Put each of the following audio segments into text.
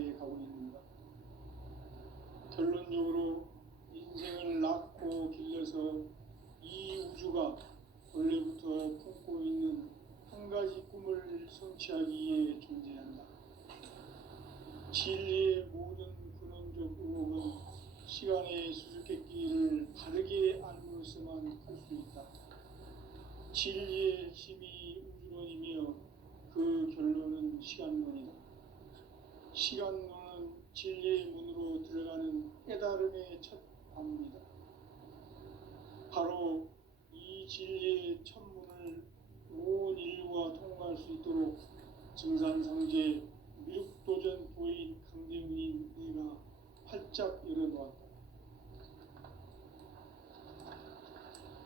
해 가고 있는가? 결론적으로 인생을 낳고 길러서 이 우주가 원래부터 품고 있는 한 가지 꿈을 성취하기 위해 존재한다. 진리의 모든 근원적 의혹은 시간의 수수께끼를 바르게 알고서만 할 수 있다. 진리의 핵심이 우주론이며 그 결론은 시간론이다. 시간론은 진리의 문으로 들어가는 깨달음의 첫 관문이다. 바로 이 진리의 첫 문을 온 인류가 통과할 수 있도록 증산상제 미륵도전 도인 강대훈인 내가 활짝 열어놓았다.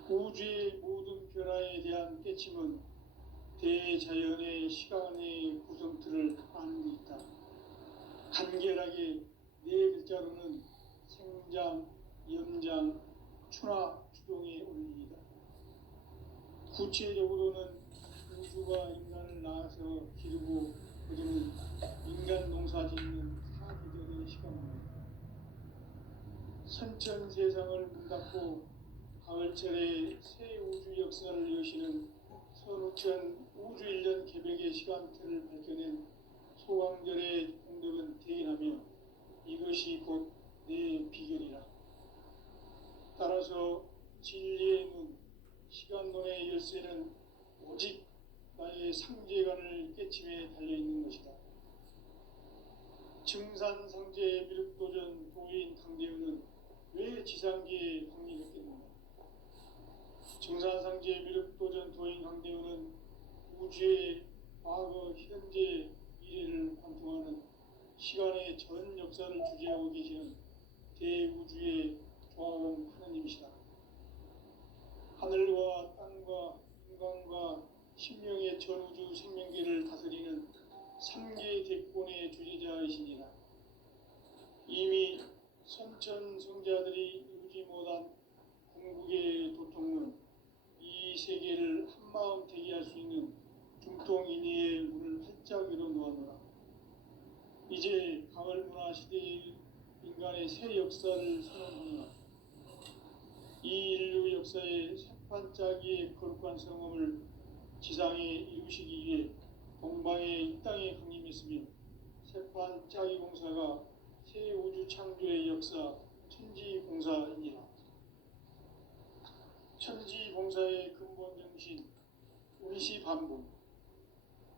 우주의 모든 변화에 대한 깨침은 대자연의 시간의 구성틀을 아는 데 있다. 간결하게 네 글자로는 생장, 연장, 추나 추동의 원리이다. 구체적으로는 우주가 인간을 낳아서 기르고 거두는 인간 농사 짓는 사계절의 시간입니다. 선천 세상을 문 닫고 가을철에 새 우주 역사를 여시는 선우천 우주 1년 개벽의 시간틀을 밝혀낸 소강절의 공덕은 대인하며 이것이 곧 내 비결이라. 따라서 진리의 문, 시간론의 열쇠는 오직 나의 상제관을 깨침에 달려있는 것이다. 증산상제 미륵도전 도인 강대훈은 왜 지상계에 확립했겠는가? 증산상제 미륵도전 도인 강대훈은 우주의 과거, 현재, 미래를 관통하는 시간의 전 역사를 주재하고 계시는 대우주의 조화원 하느님이시다. 하늘과 땅과 인간과 신명의 전우주 생명계를 다스리는 3계 대권의 주재자이시니라. 이미 선천성자들이 이루지 못한 궁극의 도통은 이 세계를 한마음 되게 할 수 있는 중통인의의 문을 활짝 열어놓았노라. 이제 가을 문화 시대의 인간의 새 역사를 선언하노라. 이 인류 역사의 새판짜기의 거룩한 성험을 지상에 이루시기 위해 동방의 이 땅에 강림했으며 새판짜기 공사가 새 우주 창조의 역사 천지봉사이니라. 천지봉사의 근본 정신 운시반복.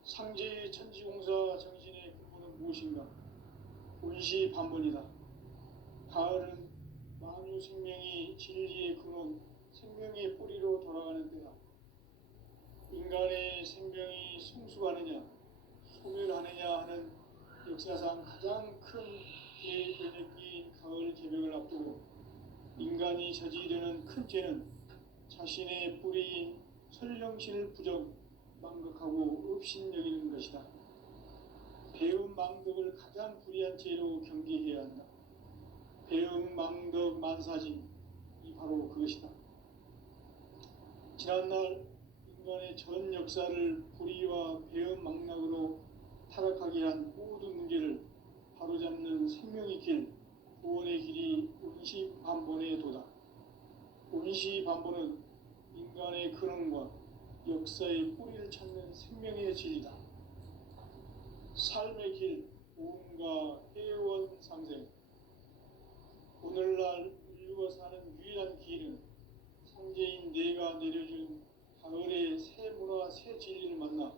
상제의 천지공사 정신의 근본은 무엇인가? 운시반복이다. 가을은 만유 생명이 진리의 근원, 생명의 뿌리로 돌아가는 때다. 인간의 생명이 성숙하느냐, 소멸하느냐 하는 역사상 가장 큰 대변혁기인 가을 개벽을 앞두고 인간이 저지르는 큰 죄는 자신의 뿌리인 설령신을 부정, 망각하고 업신여기는 것이다. 배움 망덕을 가장 불의한 죄로 경계해야 한다. 배움 망덕 만사진, 이 바로 그것이다. 지난날 인간의 전 역사를 불의와 배움 망락으로 타락하게 한 모든 문제를 바로잡는 생명의 길, 구원의 길이 운시반본의 도다. 운시반본은 인간의 근원과 역사의 뿌리를 찾는 생명의 진리다. 삶의 길, 오음과 회원 상생. 오늘날 인류가 사는 유일한 길은 상제인 내가 내려준 가을의 새 문화, 새 진리를 만나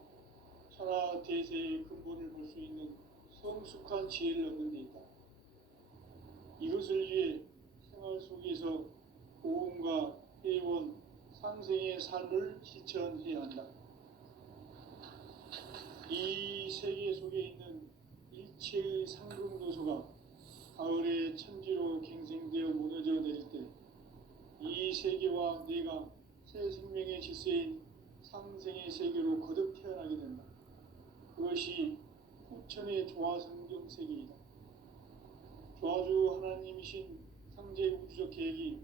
천하 대세의 근본을 볼 수 있는 성숙한 지혜를 얻는 데 있다. 이것을 위해 생활 속에서 오음과 회원, 상생의 삶을 실천해야 한다. 이 세계 속에 있는 일체의 상극노소가 가을의 천지로 갱생되어 무너져 내릴 때 이 세계와 내가 새 생명의 질서인 상생의 세계로 거듭 태어나게 된다. 그것이 후천의 조화성경 세계이다. 조화주 하나님이신 상제 우주적 계획이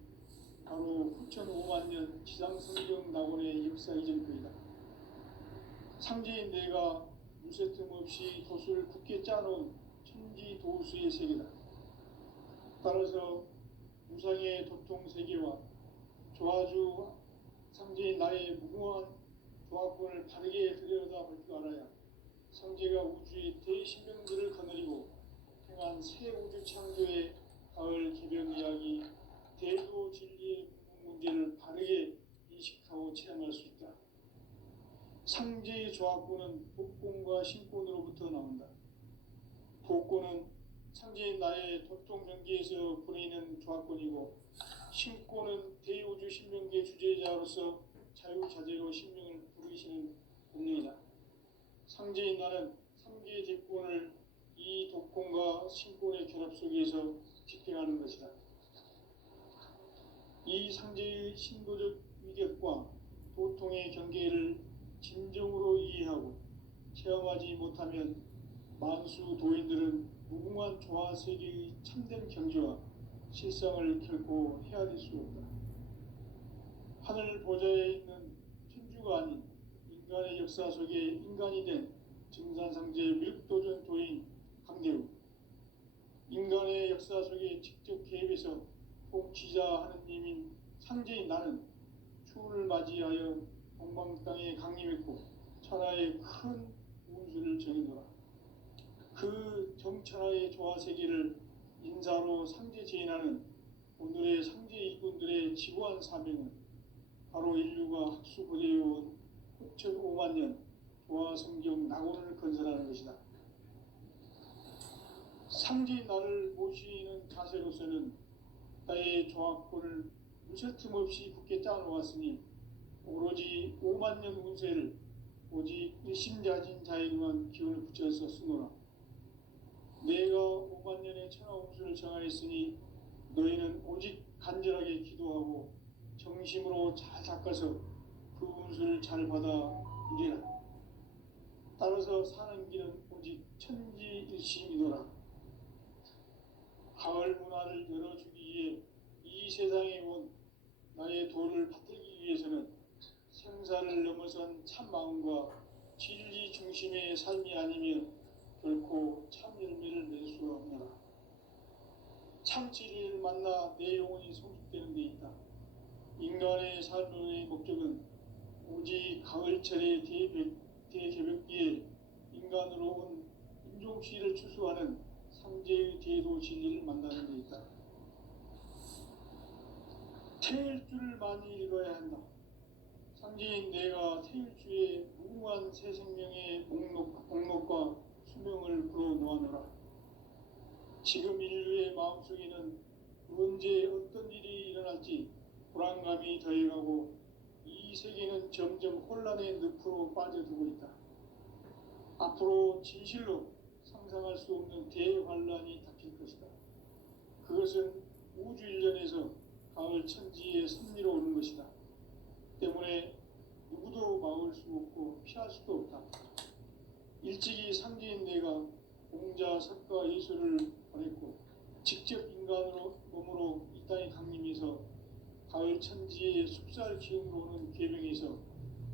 바로 후천 5만 년 지상성경 낙원의 역사 이전 거이다. 상제인 내가 무쇠 틈 없이 돛을 굳게 짜놓은 천지도수의 세계다. 따라서 무상의 도통 세계와 조화주 상제인 나의 무궁한 조화권을 바르게 들여다볼 줄 알아야 상제가 우주의 대신명들을 거느리고 행한 새 우주 창조의 가을 개변 이야기, 대도 진리의 문제를 바르게 인식하고 체험할 수 있다. 상제의 조화권은 복권과 신권으로부터 나온다. 복권은 상제인 나의 도통 경계에서 보내는 조화권이고, 신권은 대우주 신명계 주제자로서 자유자재로 신명을 부르시는 본능이다. 상제인 나는 3개의 대권을 이 독권과 신권의 결합 속에서 집행하는 것이다. 이 상제의 신도적 위격과 도통의 경계를 진정으로 이해하고 체험하지 못하면 만수 도인들은 무궁한 조화 세계의 참된 경지와 실상을 결코 헤아릴 수 없다. 하늘 보좌에 있는 천주가 아닌 인간의 역사 속에 인간이 된 증산상제 밀도전 도인 강대우, 인간의 역사 속에 직접 개입해서 통치자 하느님인 상제인 나는 추운을 맞이하여 동방 땅에 강림했고 천하의 큰 운수를 정해노라. 그 정천하의 조화 세계를 인사로 상제 제인하는 오늘의 상제 이군들의 지구한 사명은 바로 인류가 학수고대해온 9,5만 년 조화 성경 낙원을 건설하는 것이다. 상제인 나를 모시는 자세로서는 나의 조화권을 무쇠틈 없이 굳게 짜놓았으니 오로지 5만 년 운세를 오직 일심자진 자에게만 기운을 붙여서 쓰노라. 내가 5만 년의 천하 운수를 정하였으니 너희는 오직 간절하게 기도하고 정심으로 잘 닦아서 그 운수를 잘 받아 누리라. 따라서 사는 길은 오직 천지일심이노라. 가을 문화를 열어주기 위해 이 세상에 온 나의 도를 받들기 위해서는 생사를 넘어선 참마음과 진리 중심의 삶이 아니면 결코 참 열매를 낼 수 없노라. 참 진리를 만나 내 영혼이 성숙되는 데 있다. 인간의 삶의 목적은 오직 가을철의 대개벽기에 인간으로 온 인종시를 추수하는 상제의 대도 진리를 만나는 데 있다. 태일주를 많이 읽어야 한다. 상제인 내가 태일주의 무궁한 새 생명의 목록과 수명을 불어놓아노라. 지금 인류의 마음속에는 언제 어떤 일이 일어날지 불안감이 더해가고 이 세계는 점점 혼란의 늪으로 빠져들고 있다. 앞으로 진실로 상상할 수 없는 대환란이 닥칠 것이다. 그것은 우주 일련에서 가을 천지의 섭리로 오는 것이다. 때문에 누구도 막을 수 없고 피할 수도 없다. 일찍이 상제인 내가 공자, 석가, 예수를 보냈고 직접 인간으로 몸으로 이 땅에 강림해서 가을 천지의 숲살 기운으로 오는 계명에서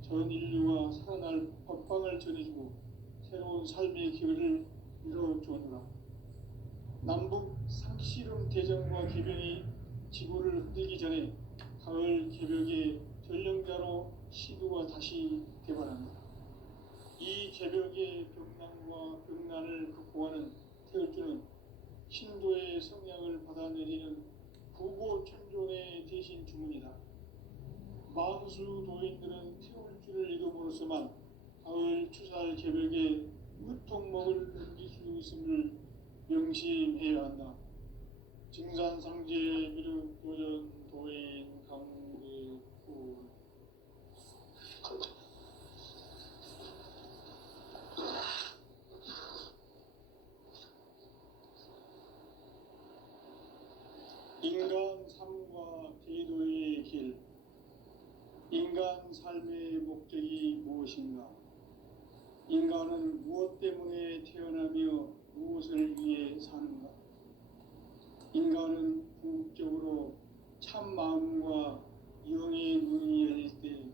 전 인류가 살아날 법방을 전해주고 새로운 삶의 기회를 이뤄주노라. 남북 상시름 대전과 개변이 지구를 흔들기 전에 가을 개벽의 전령자로 시도가 다시 개발한다. 이 개벽의 병난과 병난을 극복하는 태울주는 신도의 성향을 받아내리는 부고천존의 대신 주문이다. 만수 도인들은 태울주를 이름으로서만 가을 추살 개벽의 의통목을 넘길 수 있음을 명심해야 한다. 증산상제 미륵 도전 도인 강대구. 인간 삶과 대도의 길. 인간 삶의 목적이 무엇인가? 인간은 무엇 때문에 태어나며 무엇을 위해 사는가? 인간은 궁극적으로 참 마음과 영의 문이 열릴 때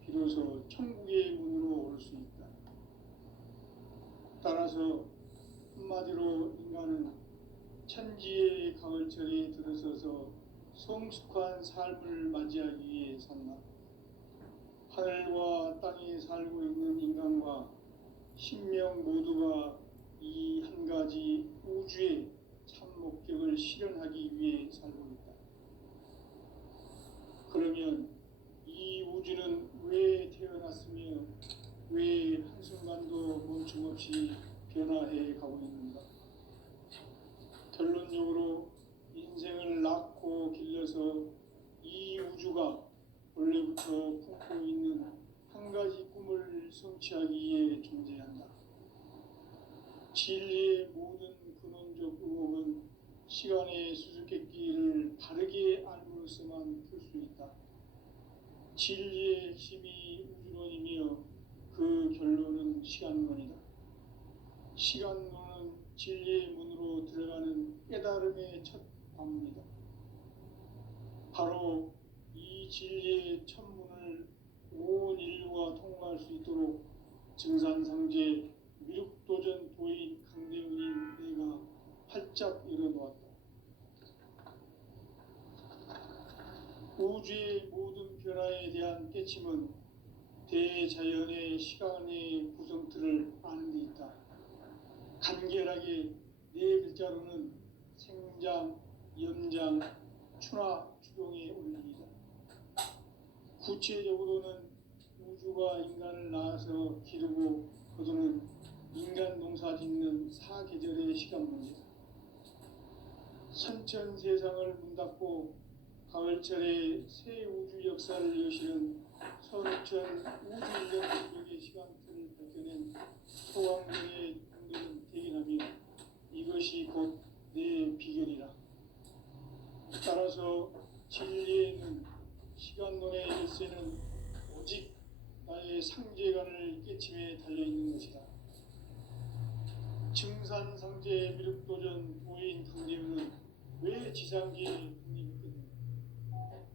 비로소 천국의 문으로 올 수 있다. 따라서 한마디로 인간은 천지의 가을철에 들어서서 성숙한 삶을 맞이하기 위해 산다. 하늘과 땅에 살고 있는 인간과 신명 모두가 이 한 가지 우주의 참 목적을 실현하기 위해 살고 있다. 그러면 이 우주는 왜 태어났으며 왜 한순간도 멈춤없이 변화해 가고 있는가? 결론적으로 인생을 낳고 길러서 이 우주가 원래부터 품고 있는 한 가지 꿈을 성취하기 위해 존재한다. 진리의 모든 근원적 의혹은 시간의 수수께끼를 바르게 알므로써만 풀 수 있다. 진리의 핵심이 우주론이며 그 결론은 시간론이다. 시간론은 진리의 문으로 들어가는 깨달음의 첫 관문이다. 바로 이 진리의 첫 문을 온 인류가 통과할 수 있도록 증산상제 미륵도전 도인 강대웅인 내가 활짝 열어놓았다. 우주의 모든 변화에 대한 깨침은 대자연의 시간의 구성틀을 아는 데 있다. 간결하게 네 글자로는 생장, 연장, 추나 추동의 원리이다. 구체적으로는 우주가 인간을 낳아서 기르고 거두는 인간 농사 짓는 사계절의 시간 문제다. 선천 세상을 문닫고 가을철에 새 우주 역사를 여시는 선우천 우주 인력 기록의 시간틀을 밝혀낸 소왕들의 공들은 대견하며 이것이 곧 내 비결이라. 따라서 진리에는 시간론의 열쇠는 오직 나의 상제관을 깨침에 달려있는 것이다. 증산상제 미륵도전 도인 강대웅은 왜 지상계에 독립했겠는가?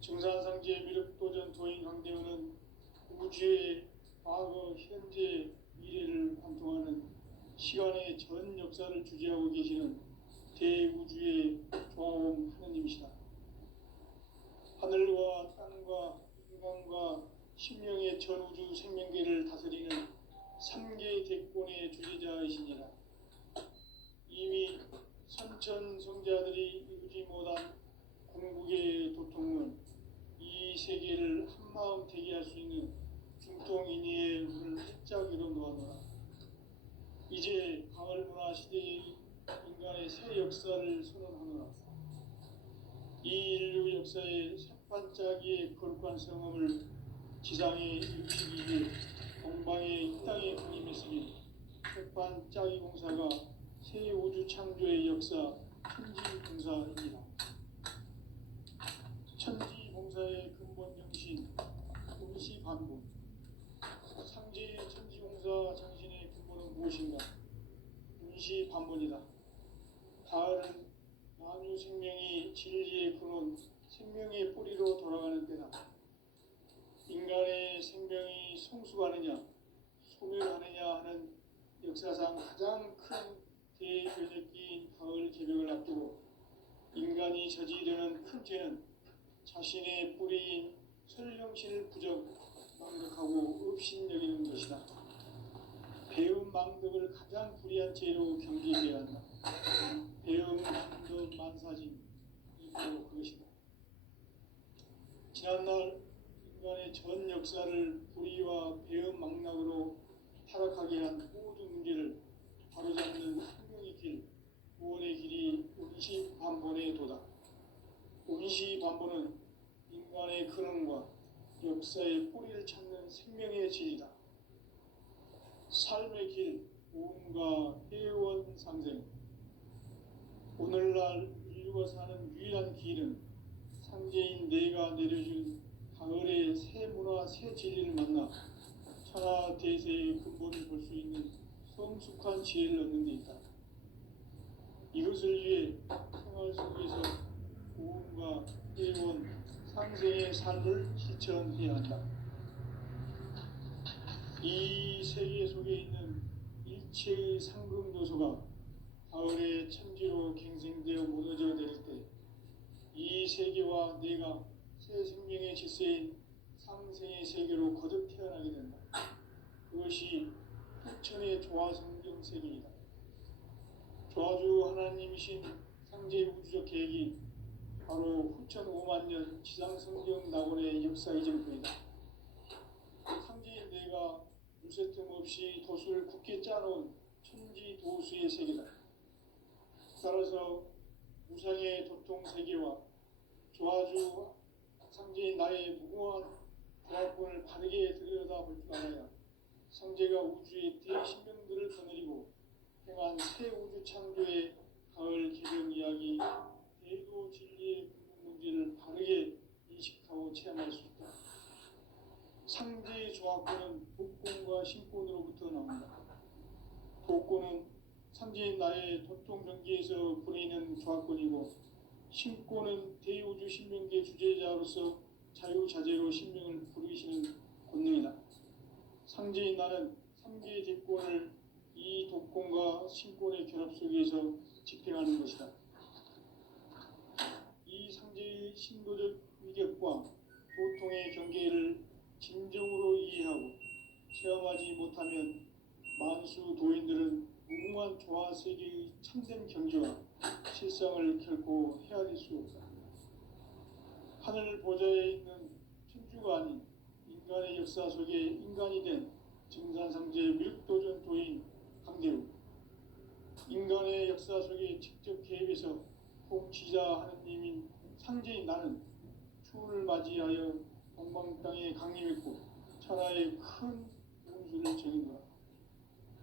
증산상제 미륵도전 도인 강대웅은 우주의 과거, 현재, 미래를 관통하는 시간의 전 역사를 주재하고 계시는 대우주의 조화원 하느님이시다. 하늘과 땅과 인간과 신명의 전우주 생명계를 다스리는 3개 대권의 주재자이시니라. 이미 선천 성자들이 이루지 못한 궁극의 도통은 이 세계를 한마음 되게 할 수 있는 중통인의의 문을 활짝 열어놓아노라. 이제 가을문화 시대의 인간의 새 역사를 선언하노라. 이 인류 역사의 새반짝이의 거룩한 성험을 지상에 이루시기 위해 동방의 이 땅에 군림했으니 새반짝이 공사가 새 우주 창조의 역사 천지봉사이니라. 천지봉사의 근본 정신 운시반본. 상제의 천지봉사 정신의 근본은 무엇인가? 운시반본이다. 가을은 만유 생명이 진리의 근원, 생명의 뿌리로 돌아가는 때다. 인간의 생명이 성숙하느냐, 소멸하느냐 하는 역사상 가장 큰 대변혁기인 가을 개벽을 앞두고 인간이 저지르는 큰 죄는 자신의 뿌리인 설령신을 망각하고 업신여기는 것이다. 배움 망덕을 가장 불의한 죄로 경계해야 한다. 배움 망덕 만사진 이 바로 그것이다. 지난날 인간의 전 역사를 불의와 배움 망락으로 타락하게 한 모든 문제를 바로잡는 생명의 길, 구원의 길이 운시반본의 도다. 운시반본은 인간의 근원과 역사의 뿌리를 찾는 생명의 진리다. 삶의 길, 오음과 회원상생. 오늘날 인류가 사는 유일한 길은 상제인 내가 내려준 가을의 새 문화, 새 진리를 만나 천하 대세의 근본을 볼 수 있는 성숙한 지혜를 얻는 데 있다. 이것을 위해 생활 속에서 오음과 회원, 상생의 삶을 실천해야 한다. 이 세계 속에 있는 일체의 상급 요소가 가을의 천지로 갱생되어 무너져 내릴 때 이 세계와 내가 새 생명의 질서인 상생의 세계로 거듭 태어나게 된다. 그것이 후천의 조화성경 세계이다. 조화주 하나님이신 상제의 우주적 계획이 바로 후천 5만 년 지상성경 낙원의 역사의 정토이다. 상제인 내가 물새 틈 없이 도수를 굳게 짜놓은 천지 도수의 세계다. 따라서 무상의 도통 세계와 조화주 상제인 나의 무궁한 조화권을 바르게 들여다볼 줄 알아야 상제가 우주의 대신명들을 거느리고 행한 새 우주 창조의 가을 개벽 이야기, 대도 진리의 근본 문제를 바르게 인식하고 체험할 수 있다. 상제의 조화권은 복권과 신권으로부터 나온다. 복권은 상제인 나의 도통 경계에서 부리는 조화권이고, 신권은 대우주 신명계 주제자로서 자유자재로 신명을 부르시는 권능이다. 상제인 나는 3개의 대권을 이 독권과 신권의 결합 속에서 집행하는 것이다. 이 상제의 신도적 위격과 도통의 경계를 진정으로 이해하고 체험하지 못하면 만수 도인들은 무궁한 조화 세계의 참된 경지와 실상을 결코 헤아릴 수 없다. 하늘 보좌에 있는 천주가 아닌 인간의 역사 속에 인간이 된 증산상제 밀도전 도인 강대우, 인간의 역사 속에 직접 개입해서 통치자 하느님인 상제인 나는 추운을 맞이하여 동방 땅에 강림했고 천하의 큰 운수를 정인노라.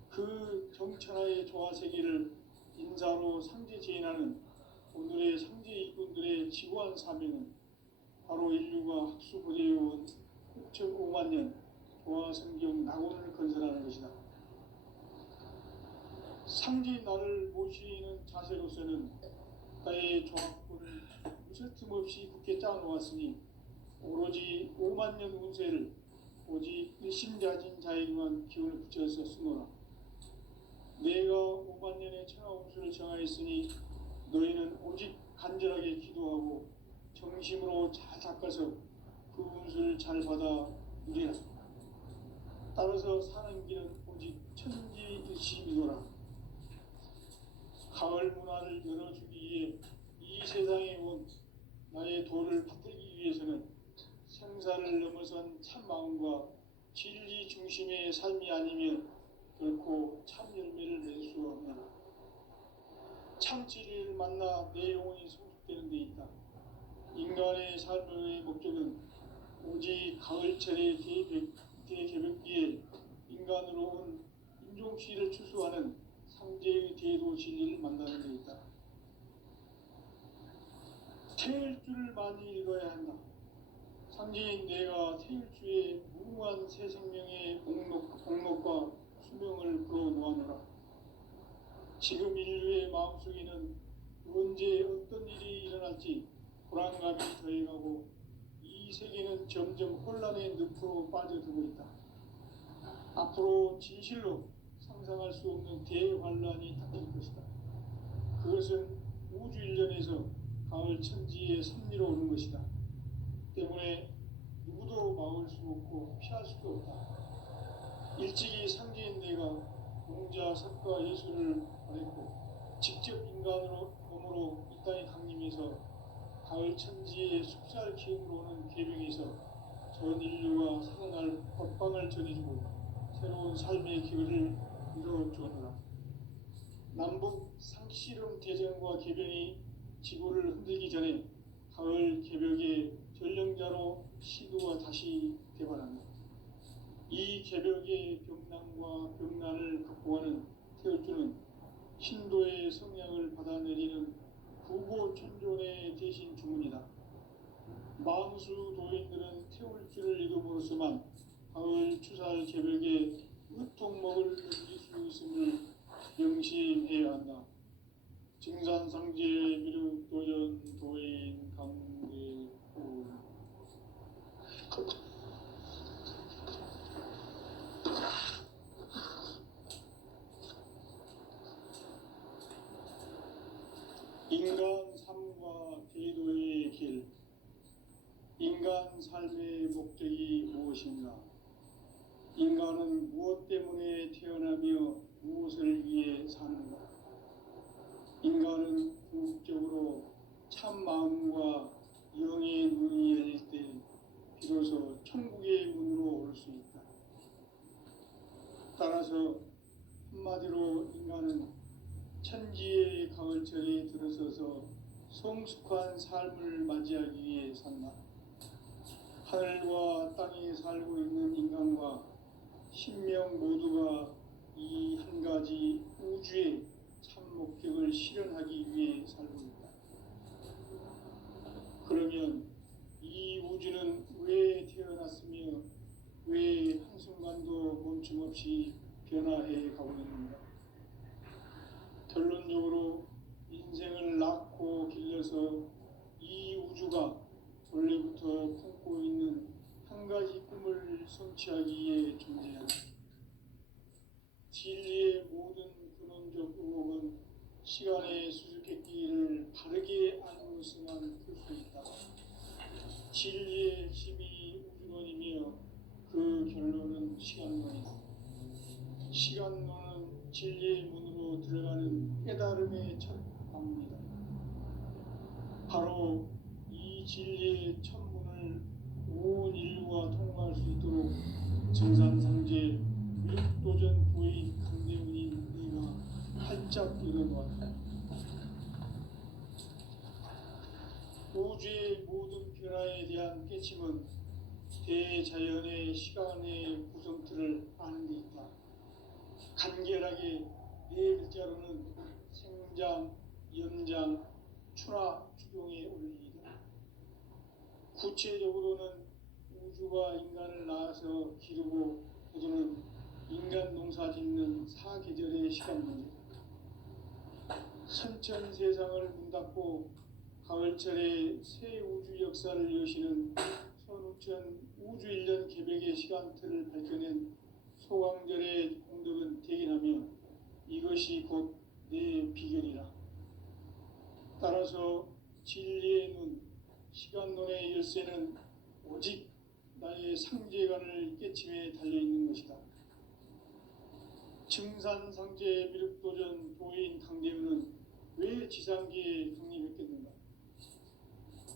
그 정천하의 조화세계를 인사로 상제 제인하는 오늘의 상제 일꾼들의 지구한 사명은 바로 인류가 학수고대해온 6,5만 년 조화성경 낙원을 건설하는 것이다. 상제인 나를 모시는 자세로서는 나의 조합권을 무쇠틈 없이 굳게 짜놓았으니 오로지 5만 년 운세를 오직 일심자진 자에게만 기운을 붙여서 쓰노라. 내가 5만 년의 천하 운수를 정하였으니 너희는 오직 간절하게 기도하고 정심으로 잘 닦아서 그 운수를 잘 받아 누리라. 따라서 사는 길은 오직 천지일심이노라. 가을 문화를 열어주기 위해 이 세상에 온 나의 도를 받들기 위해서는 생사를 넘어선 참 마음과 진리 중심의 삶이 아니면 결코 참 열매를 맺을 수 없느니라. 참 진리를 만나 내 영혼이 성숙되는 데 있다. 인간의 삶의 목적은 오직 가을철의 대개벽기에 인간으로 온 인종시를 추수하는 상제의 대도 진리를 만나는 데 있다. 태일주를 많이 읽어야 한다. 상제인 내가 태일주의 무궁한 새 생명의 목록과 수명을 불어놓아노라. 지금 인류의 마음속에는 언제 어떤 일이 일어날지 불안감이 더해가고 이 세계는 점점 혼란의 늪으로 빠져들고 있다. 앞으로 진실로 상상할 수 없는 대환란이 닥칠 것이다. 그것은 우주 일련에서 가을 천지의 섭리로 오는 것이다. 때문에 누구도 막을 수 없고 피할 수도 없다. 일찍이 상제인 내가 공자, 석가, 예수를 보냈고 직접 인간으로 몸으로 이 땅에 강림해서 가을 천지의 숲살 기운으로 오는 계명에서 전 인류와 살아날 법방을 전해주고 새로운 삶의 기회를 이루어주었노라. 남북 상씨름 대전과 개변이 지구를 흔들기 전에 가을 개벽의 전령자로 시도가 다시 개발합니다. 이 개벽의 병난과 병난을 극복하는 태울주는 신도의 성량을 받아내리는 구보천존의 대신 주문이다. 만수 도인들은 태울주를 읽음으로써만 가을 추살 개벽의 으통목을 넘길 수 있음을 명심해야 한다. 증산상제 미륵도전 도인 강대우. 인간 삶과 대도의 길. 인간 삶의 목적이 무엇인가? 인간은 무엇 때문에 태어나며 무엇을 위해 사는가? 인간은 궁극적으로 참 마음과 영의 눈이 열릴 때 비로소 천국의 문으로 올 수 있다. 따라서 한마디로 인간은 천지의 가을철에 들어서서 성숙한 삶을 맞이하기 위해 산다. 하늘과 땅에 살고 있는 인간과 신명 모두가 이 한 가지 우주의 참 목적을 실현하기 위해 살고 있다. 그러면 이 우주는 왜 태어났으며 왜 한순간도 멈춤없이 변화해 가고 있는가? 결론적으로 인생을 낳고 길러서 이 우주가 원래부터 품고 있는 한 가지 꿈을 성취하기 위해 존재한다. 진리의 모든 근원적 의혹은 시간의 수수께끼를 바르게 알고서만 풀 수 있다. 진리의 핵심이 우주론이며 그 결론은 시간론이다. 시간론은 진리의 문으로 들어가는 깨달음의 첫 방문이다. 바로 이 진리의 첫 문을 온 인류가 통과할 수 있도록 정산상제 미륵도전 도인 강대훈인 네가 활짝 일어놓았다. 우주의 모든 변화에 대한 깨침은 대자연의 시간의 구성틀을 아는 데 있다. 간결하게 네 글자로는 생장, 연장, 추나 추동의 원리이다. 구체적으로는 우주가 인간을 낳아서 기르고 거두는 인간 농사 짓는 사계절의 시간 문제다. 선천 세상을 문 닫고 가을철에 새 우주 역사를 여시는 선우천 우주 1년 개백의 시간틀을 밝혀낸 소강절의 공덕은 대견하며 이것이 곧 내 비결이라. 따라서 진리의 눈, 시간론의 열쇠는 오직 나의 상제관을 깨침에 달려있는 것이다. 증산상제 미륵도전 도인 강대훈은 왜 지상계에 강림했겠는가?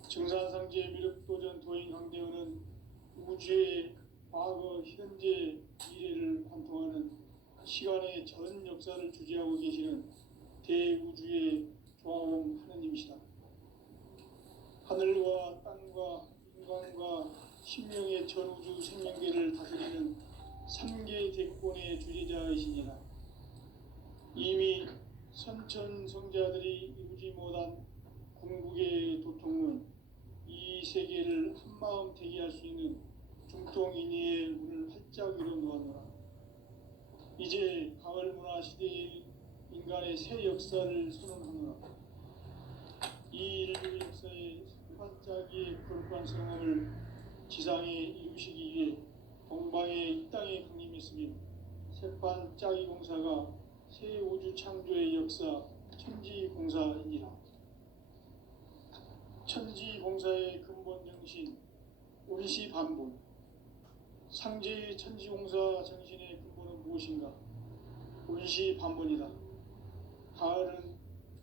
증산상제 미륵도전 도인 강대훈은 우주의 과거, 현재, 미래를 관통하는 시간의 전 역사를 주재하고 계시는 대우주의 조화원 하느님이시다. 하늘과 땅과 인간과 신명의 전우주 생명계를 다스리는 3개 대권의 주재자이시니라. 이미 선천성자들이 이루지 못한 궁극의 도통은 이 세계를 한마음 대기할 수 있는 중통인의의 문을 활짝 열어놓았노라. 이제 가을 문화 시대의 인간의 새 역사를 선언하노라. 이 인류 역사의 반짝이의 거룩한 성험을 지상에 이루시기 위해 동방의 이 땅에 강림했으며 새반짝이 공사가 새 우주 창조의 역사 천지공사이니라. 천지공사의 근본 정신 운시반본. 상제의 천지공사 정신의 근본은 무엇인가? 운시반본이다. 가을은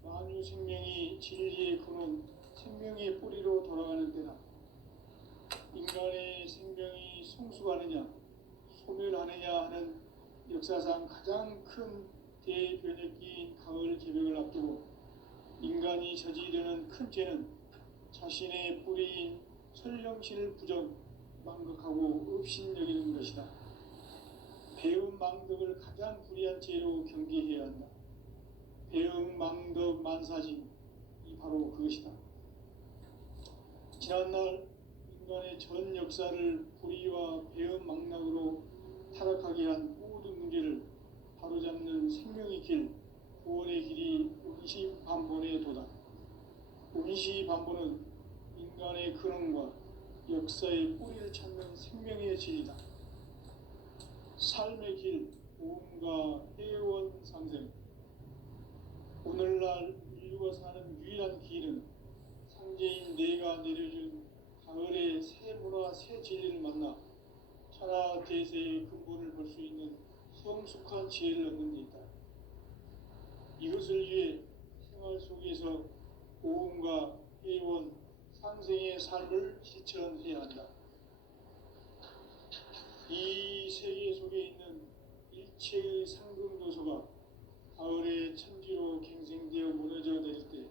만유 생명이 진리의 근원, 생명의 뿌리로 돌아가는 때다. 인간의 생명이 성숙하느냐, 소멸하느냐 하는 역사상 가장 큰 대변혁기인 가을 개벽을 앞두고 인간이 저지르는 큰 죄는 자신의 뿌리인 설령신을 부정, 망극하고 업신여기는 것이다. 배움 망덕을 가장 불의한 죄로 경계해야 한다. 배움 망덕 만사진, 이 바로 그것이다. 지난날 인간의 전 역사를 불의와 배움 망락으로 타락하게 한 모든 문제를 바로잡는 생명의 길, 구원의 길이 운시반본에 도다. 운시반본은 인간의 근원과 역사의 뿌리를 찾는 생명의 진리다. 삶의 길, 보험과 회원 상생. 오늘날 인류가 사는 유일한 대세의 근본을 볼 수 있는 성숙한 지혜를 얻는 데 있다. 이것을 위해 생활 속에서 고음과 회원, 상생의 삶을 실천해야 한다. 이 세계 속에 있는 일체의 상승도소가 가을의 천지로 갱생되어 무너져 내릴 때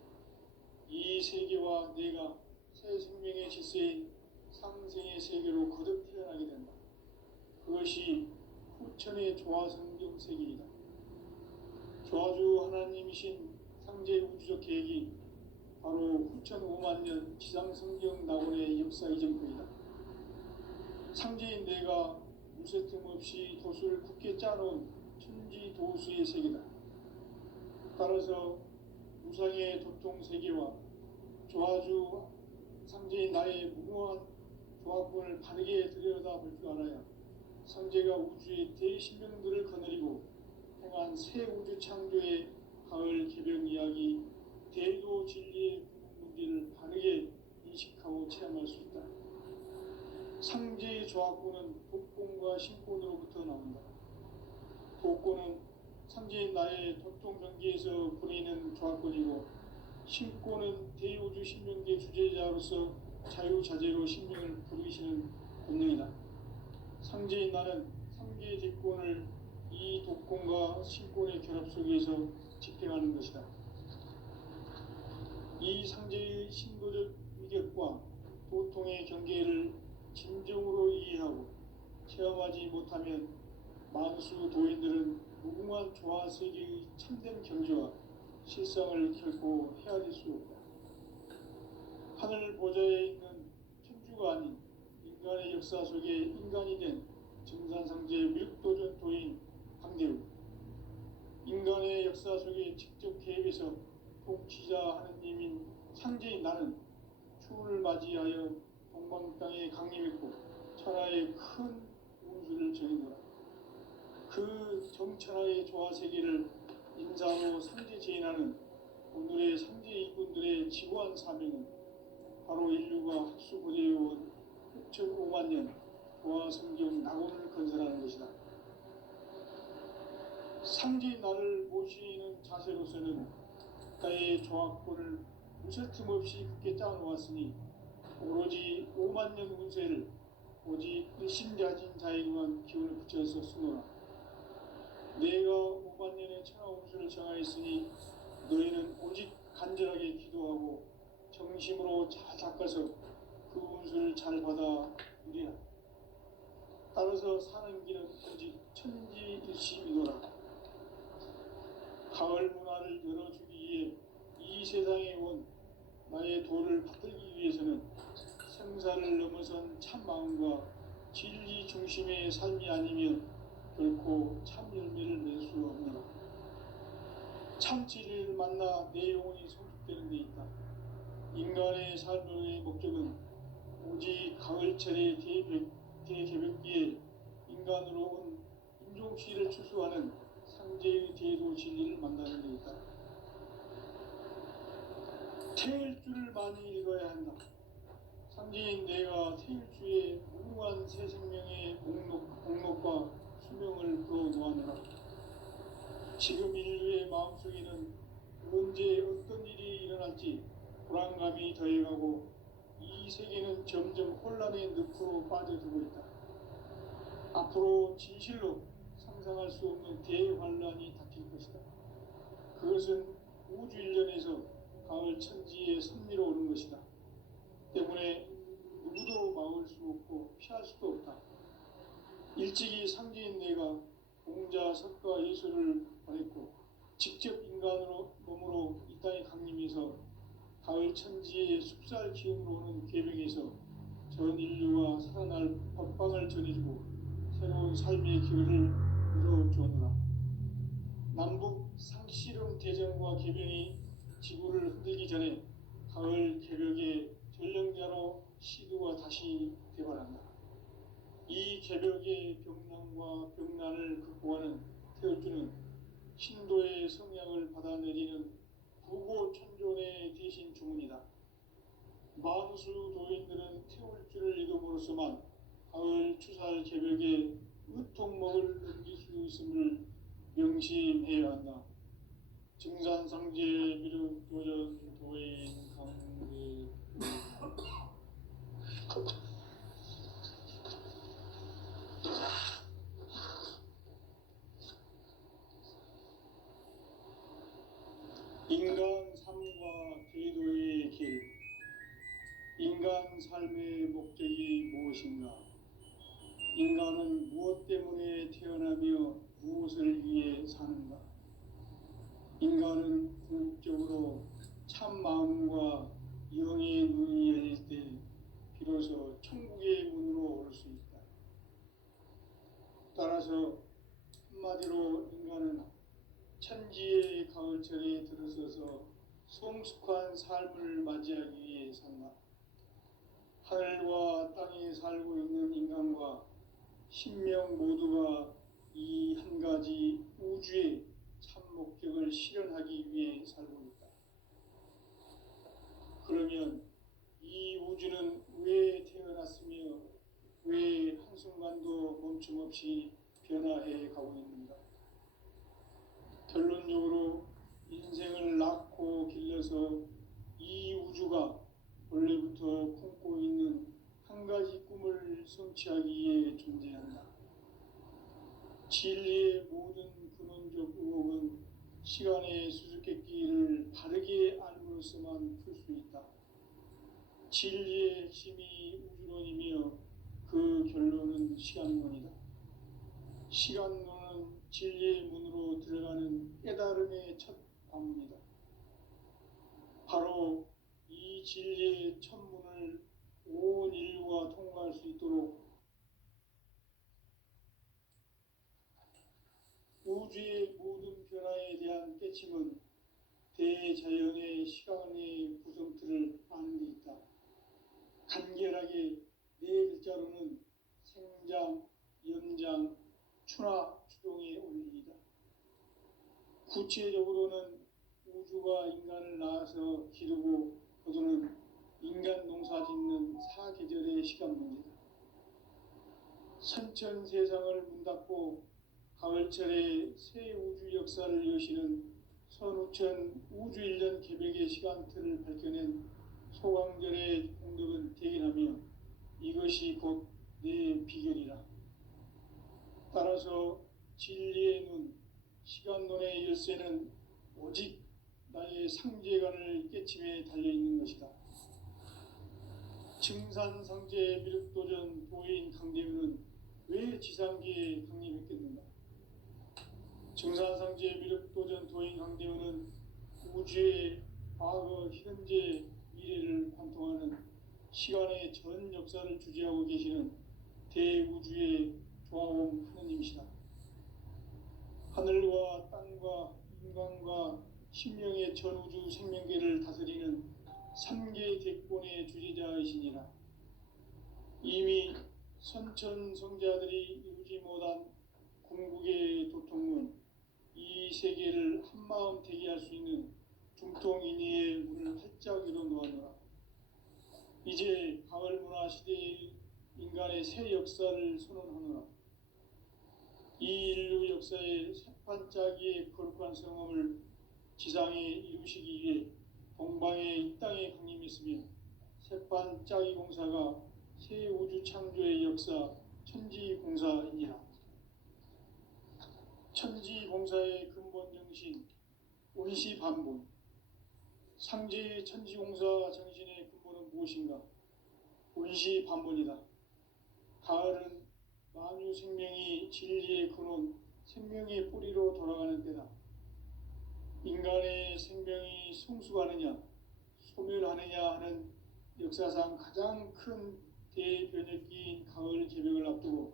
이 세계와 내가 새 생명의 질서인 상생의 세계로 거듭 태어나게 된다. 그것이 후천의 조화성경 세계이다. 조화주 하나님이신 상제 우주적 계획이 바로 후천 5만 년 지상성경 낙원의 역사 이전부이다. 상제인 내가 무쇠 틈 없이 도수를 굳게 짜놓은 천지 도수의 세계다. 따라서 무상의 도통 세계와 조화주 상제인 나의 무궁한 조화권을 바르게 들여다볼 줄 알아야 상제가 우주의 대신명들을 거느리고 행한 새 우주 창조의 가을 개변 이야기, 대도 진리의 문제를 바르게 인식하고 체험할 수 있다. 상제의 조화권은 독권과 신권으로부터 나온다. 독권은 상제인 나의 도통 경계에서 보내는 조화권이고, 신권은 대우주 신명계 주제자로서 자유자재로 신명을 부르시는 권능이다. 상제인 나는 상계의 대권을 이 독권과 신권의 결합 속에서 집행하는 것이다. 이 상제의 신도적 위격과 도통의 경계를 진정으로 이해하고 체험하지 못하면 만수 도인들은 무궁한 조화세계의 참된 경지와 실상을 결코 헤아릴 수 없다. 하늘 보좌에 있는 천주가 아닌 인간의 역사 속에 인간이 된 증산상제 뮤도전 도인 강대우, 인간의 역사 속에 직접 개입해서 통치자 하느님인 상제인 나는 추운을 맞이하여 동방 땅에 강림했고 천하의 큰 운수를 정해놓아 그 정천하의 조화세계를 인자로 상제 제인하는 오늘의 상제 일꾼들의 지구한 사명은 바로 인류가 학수고대해온 6,5만 년 조화성경 낙원을 건설하는 것이다. 상제인 나를 모시는 자세로서는 나의 조화권을 무쇠 틈 없이 굳게 짜놓았으니 오로지 5만 년 운세를 오직 일심자진 자에게만 기운을 붙여서 쓰노라. 내가 5만 년의 천하 운수를 정하였으니 너희는 오직 간절하게 기도하고 정심으로 잘 닦아서 그 운수를 잘 받아 누리라. 따라서 사는 길은 오직 천지일심이노라. 가을 문화를 열어주기 위해 이 세상에 온 나의 도를 받들기 위해서는 생사를 넘어선 참 마음과 진리 중심의 삶이 아니면 결코 참 열매를 낼 수 없노라. 참 진리를 만나 내 영혼이 성숙되는 데 있다. 인간의 삶의 목적은 오직 가을철의 대개벽기에 인간으로 온 인종시를 추수하는 상제의 대도 진리를 만나는 데 있다. 태일주를 많이 읽어야 한다. 상제인 내가 태일주의 무궁한 새 생명의 목록과 수명을 불어놓았노라. 지금 인류의 마음속에는 언제 어떤 일이 일어날지 불안감이 더해가고 이 세계는 점점 혼란의 늪으로 빠져들고 있다. 앞으로 진실로 상상할 수 없는 대환란이 닥칠 것이다. 그것은 우주 일련에서 가을 천지의 섭리로 오는 것이다. 때문에 누구도 막을 수 없고 피할 수도 없다. 일찍이 상제인 내가 공자, 석가, 예수를 보냈고 직접 인간으로 몸으로 이 땅에 강림해서 가을 천지의 숲살 기운으로 오는 계명에서 전 인류가 살아날 법방을 전해주고 새로운 삶의 기회를 열어주었노라. 남북 상씨름 대전과 개병이 지구를 흔들기 전에 가을 개벽의 전령자로 시두가 다시 대발한다. 이 개벽의 병난과 병난을 극복하는 태울주는 신도의 성향을 받아내리는 부고천존의 대신 주문이다. 만수 도인들은 태울주를 읽음으로써만 가을 추살 개벽에 으통목을 넘길 수 있음을 명심해야 한다. 증산상제 미륵 도전 도인 강대 인간 삶과 궤도의 길. 인간 삶의 목적이 무엇인가? 인간은 무엇 때문에 태어나며 무엇을 위해 사는가? 인간은 궁극적으로 참 마음과 영의 눈이 열릴 때 비로소 천국의 문으로 올 수 있다. 따라서 한마디로 인간은 천지의 가을철에 들어서서 성숙한 삶을 맞이하기 위해 산다. 하늘과 땅에 살고 있는 인간과 신명 모두가 이 한 가지 우주의 참 목적을 실현하기 위해 살고 있다. 그러면 이 우주는 왜 태어났으며 왜 한순간도 멈춤없이 변화해 가고 있는가? 결론적으로 인생을 낳고 길러서 이 우주가 원래부터 품고 있는 한 가지 꿈을 성취하기 위해 존재한다. 진리의 모든 근원적 의혹은 시간의 수수께끼를 바르게 알므로서만 풀 수 있다. 진리의 핵심이 우주론이며 그 결론은 시간론이다. 시간론은 진리의 문으로 들어가는 깨달음의 첫 관문이다. 바로 이 진리의 첫 문을 온 인류가 통과할 수 있도록 우주의 모든 변화에 대한 깨침은 대자연의 시간의 구성틀을 아는 데 있다. 간결하게 네 글자로는 생장, 연장, 추나 추동의 원리이다. 구체적으로는 우주가 인간을 낳아서 기르고 거두는 인간 농사 짓는 사계절의 시간 문제다. 선천 세상을 문 닫고 가을철에 새 우주 역사를 여시는 선우천 우주 1년 개벽의 시간틀을 밝혀낸 소강절의 공덕은 대견하며 이것이 곧 내 비결이라. 따라서 진리의 눈, 시간론의 열쇠는 오직 나의 상제관을 깨침에 달려있는 것이다. 증산상제 미륵도전 도인 강대우는 왜 지상계에 강림했겠는가? 증산상제 미륵도전 도인 강대우는 우주의 과거, 현재, 미래를 관통하는 시간의 전 역사를 주재하고 계시는 대우주의 조화원 하느님이시다. 하늘과 땅과 인간과 심령의 전우주 생명계를 다스리는 3개 대권의 주제자이시니라. 이미 선천성자들이 이루지 못한 궁극의 도통문, 이 세계를 한마음 되게 할 수 있는 중통인의의 문을 활짝 열어놓았노라. 이제 가을 문화 시대의 인간의 새 역사를 선언하노라. 이 인류 역사의 새반짝이의 거룩한 성험을 지상에 이루시기 위해 동방의 이 땅에 강림했으며 새반짝이 공사가 새 우주 창조의 역사 천지공사이니라. 천지공사의 근본 정신 원시반본. 상제의 천지공사 정신의 근본은 무엇인가? 원시반본이다. 가을은 만유 생명이 진리의 근원, 생명의 뿌리로 돌아가는 때다. 인간의 생명이 성숙하느냐, 소멸하느냐 하는 역사상 가장 큰 대변혁기인 가을 개벽을 앞두고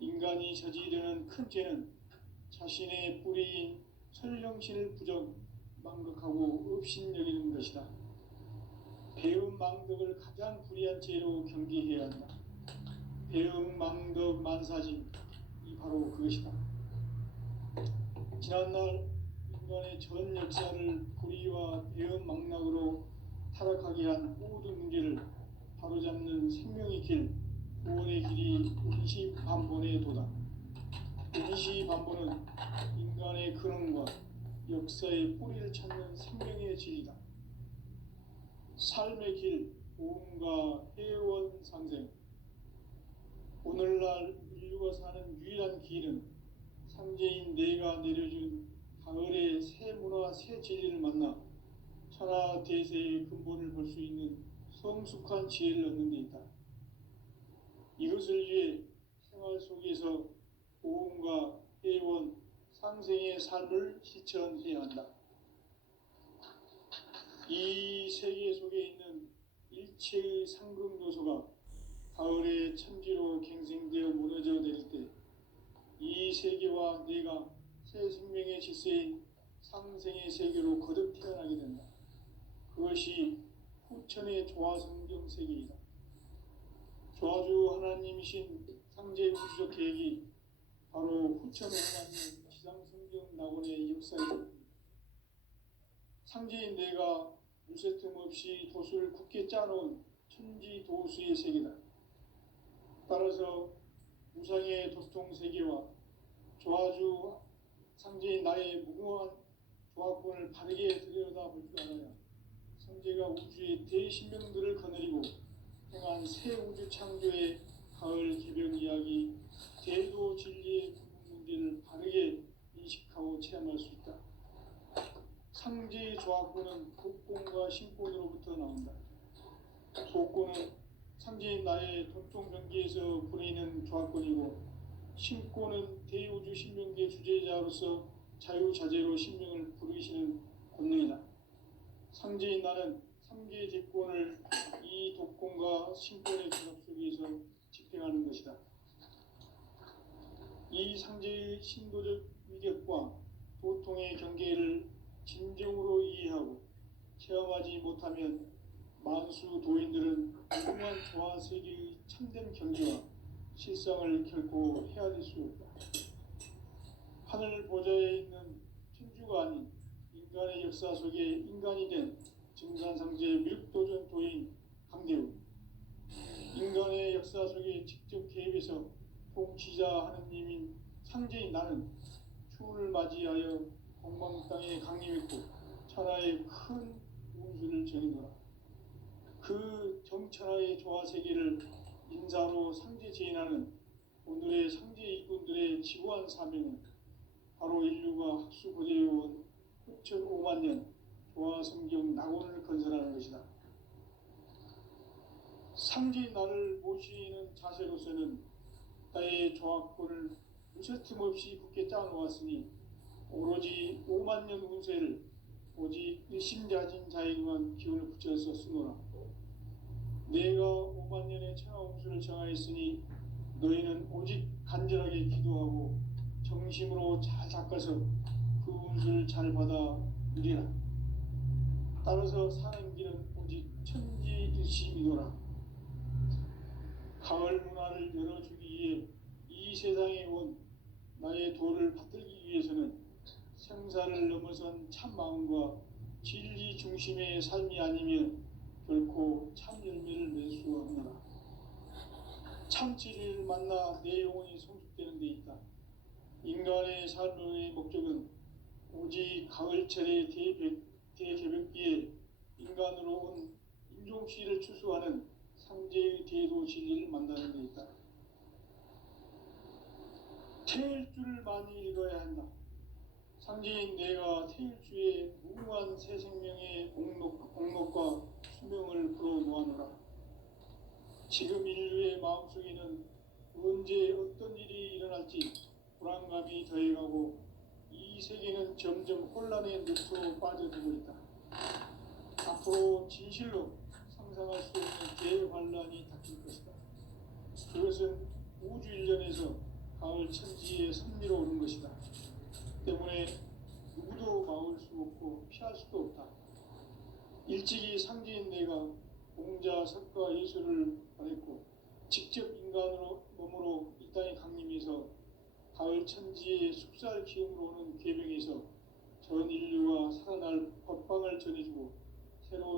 인간이 저지르는 큰 죄는 자신의 뿌리인 설령신을 부정, 망극하고 업신여기는 것이다. 배움 망덕을 가장 불의한 죄로 경계해야 한다. 배움 망덕 만사진, 이 바로 그것이다. 지난날 인간의 전 역사를 불의와 배움 망락으로 타락하게 한 모든 문제를 바로잡는 생명의 길, 구원의 길이 임시반본에 도다. 임시반본은 인간의 근원과 역사의 뿌리를 찾는 생명의 진리다. 삶의 길, 보험과 회원 상생. 오늘날 인류가 사는 유일한 길은 상제인 내가 내려준 가을의 새 문화 새 진리를 만나 천하 대세의 근본을 볼 수 있는 성숙한 지혜를 얻는 데 있다. 이것을 위해 생활 속에서 보험과 회원, 상생의 삶을 실천해야 한다. 이 세계 속에 있는 일체의 상극 요소가 가을의 천지로 갱생되어 무너져 내릴 때 이 세계와 내가 새 생명의 질서인 상생의 세계로 거듭 태어나게 된다. 그것이 후천의 조화성경 세계이다. 조화주 하나님이신 상제 우주적 계획이 바로 후천 하나님 지상성경 낙원의 역사이다. 상제인 내가 무쇠 틈 없이 도수를 굳게 짜놓은 천지 도수의 세계다. 따라서 무상의 도통 세계와 조화주 상제인 나의 무궁한 조화권을 바르게 들여다볼 줄 알아야 상제가 우주의 대신명들을 거느리고 행한 새 우주 창조의 가을 개벽 이야기, 대도 진리의 근본 문제를 바르게 인식하고 체험할 수 있다. 상제의 조화권은 복권과 신권으로부터 나온다. 복권은 상제인 나의 도통병기에서 보내는 조화권이고, 신권은 대우주 신명계 주제자로서 자유자재로 신명을 부르시는 권능이다. 상제인 나는 3개의 대권을 이 독권과 신권의 결합 속에서 집행하는 것이다. 이 상제의 신도적 위력과 도통의 경계를 진정으로 이해하고 체험하지 못하면 만수 도인들은 무궁한 조화 세계의 참된 경지와 실상을 결코 헤아릴 수 없다. 하늘 보좌에 있는 천주가 아닌 인간의 역사 속에 인간이 된 증산상제 밀도전 도인 강대우, 인간의 역사 속에 직접 개입해서 통치자 하느님인 상제인 나는 추운을 맞이하여 공방 땅에 강림했고 천하의 큰 운수를 전이노라. 그 정천하의 조화 세계를 인사로 상제 제인하는 오늘의 상제 일꾼들의 지구한 사명은 바로 인류가 학수고대해온 9,5만 년 조화 성경 낙원을 건설하는 것이다. 상제인 나를 모시는 자세로서는 나의 조화권을 무쇠틈 없이 굳게 짜놓았으니 오로지 5만 년 운세를 오직 일심자진 자에게만 기운을 붙여서 쓰노라. 내가 5만 년의 천하 운수를 정하였으니 너희는 오직 간절하게 기도하고 정심으로 잘 닦아서 그 운수를 잘 받아 누리라. 따라서 사는 길은 오직 천지일심이노라. 가을 문화를 열어주기 위해 이 세상에 온 나의 도를 받들기 위해서는 생사를 넘어선 참 마음과 진리 중심의 삶이 아니면 결코 참 열매를 맺을 수 없노라. 참 진리를 만나 내 영혼이 성숙되는 데 있다. 인간의 삶의 목적은 오직 가을철의 대개벽기에 인간으로 온 인종시를 추수하는 상제의 대도 진리를 만나는 데 있다. 태일주를 많이 읽어야 한다. 상제인 내가 태일주의 무궁한 새 생명의 공록과 수명을 불어모아노라. 지금 인류의 마음속에는 언제 어떤 일이 일어날지 불안감이 더해가고 이 세계는 점점 혼란의 늪으로 빠져들고 있다. 앞으로 진실로 상상할 수 없는 대환란이 닥칠 것이다. 그것은 우주 일련에서 가을 천지에 선미로 오는 것이다. 때문에 누구도 막을 수 없고 피할 수도 없다. 일찍이 상제인 내가 공자, 석가, 예수를 보냈고 직접 인간으로 몸으로 이 땅에 강림해서 가을 천지의 숙살 기음으로 오는 계명에서 전 인류가 살아날 법방을 전해주고 새로운